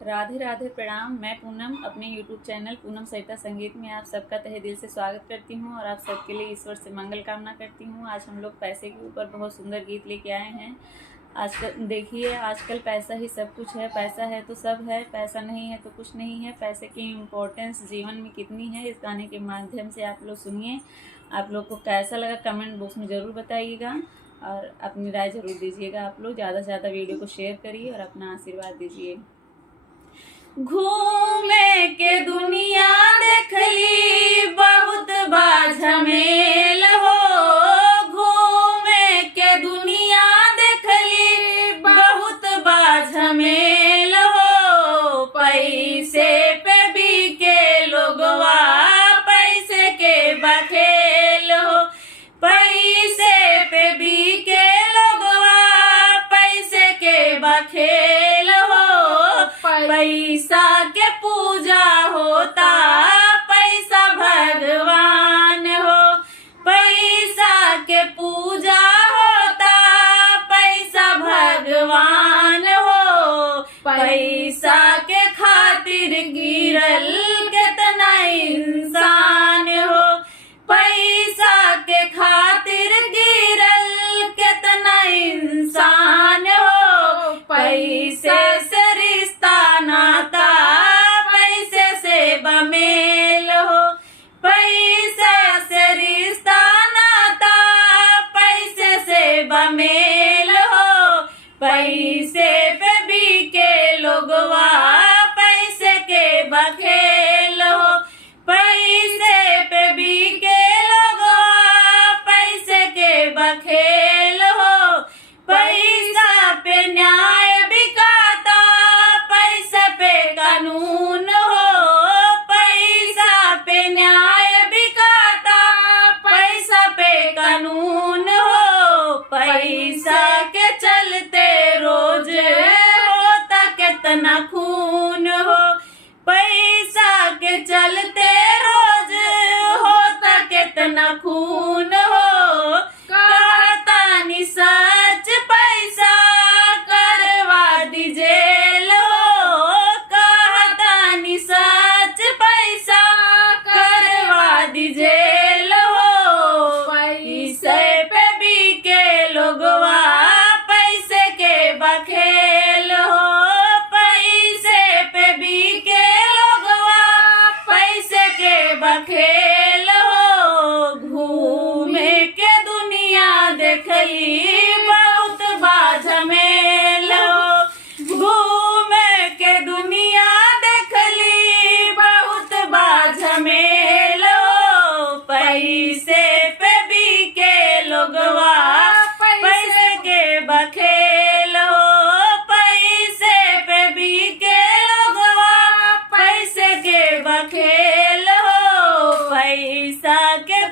राधे राधे प्रणाम। मैं पूनम अपने YouTube चैनल पूनम सरिता संगीत में आप सबका तहे दिल से स्वागत करती हूँ और आप सबके लिए ईश्वर से मंगल कामना करती हूँ। आज हम लोग पैसे के ऊपर बहुत सुंदर गीत लेके आए हैं। आजकल देखिए, आजकल पैसा ही सब कुछ है। पैसा है तो सब है, पैसा नहीं है तो कुछ नहीं है। पैसे की इम्पोर्टेंस जीवन में कितनी है, इस गाने के माध्यम से आप लोग सुनिए। आप लोग को कैसा लगा कमेंट बॉक्स में ज़रूर बताइएगा और अपनी राय ज़रूर दीजिएगा। आप लोग ज़्यादा से ज़्यादा वीडियो को शेयर करिए और अपना आशीर्वाद दीजिए। घूमे के दुनिया देख ली बहुत बाझमेल हो, घूमे के दुनिया देख ली बहुत बाझमेल हो। पैसे पे भी के लोगवा पैसे के बखेल हो, पैसे पे भी के लोगवा पैसे के बखेल हो। पैसा के पूजा होता, पैसा भगवान हो। पैसा के पूजा होता, पैसा भगवान हो। पैसा के खातिर गिरल कितना इंसान हो, पैसा के खातिर गिरल कितना इंसान हो। पैसे से रिश्ता नाता, पैसे से बमेल हो। पैसे से रिश्ता नाता, पैसे से बमेल हो। पैसे पे भी के लोगवा पैसे के बखेल हो। पैसे पे भी के लोगवा पैसे के बखेल हो। पैसा पे न्याय बिकाता, पैसे पे कानून हो। पैसा पे न्याय बिकाता, पैसा पे कानून हो। पैसा के चलते रोज होता कितना खून हो। पैसा के चलते रोज होता कितना खून हो। कहता नि सच पैसा करवा दी जेल हो। कहता नि सच पैसा करवा दी जेल हो। पैसे पे भी के लोगवा पैसे के बखेल हो। पैसे पे भी के लोगवा पैसे के बखेल हो। घूमे के दुनिया देख ली बहुत बाझमेल हो। घूमे के दुनिया देख ली बहुत बाझमेल हो। पैसे पे भी के लोगवा पैसे के बखेल हो। पैसे पे भी के लोगवा पैसे के बखेल हो। पैसा के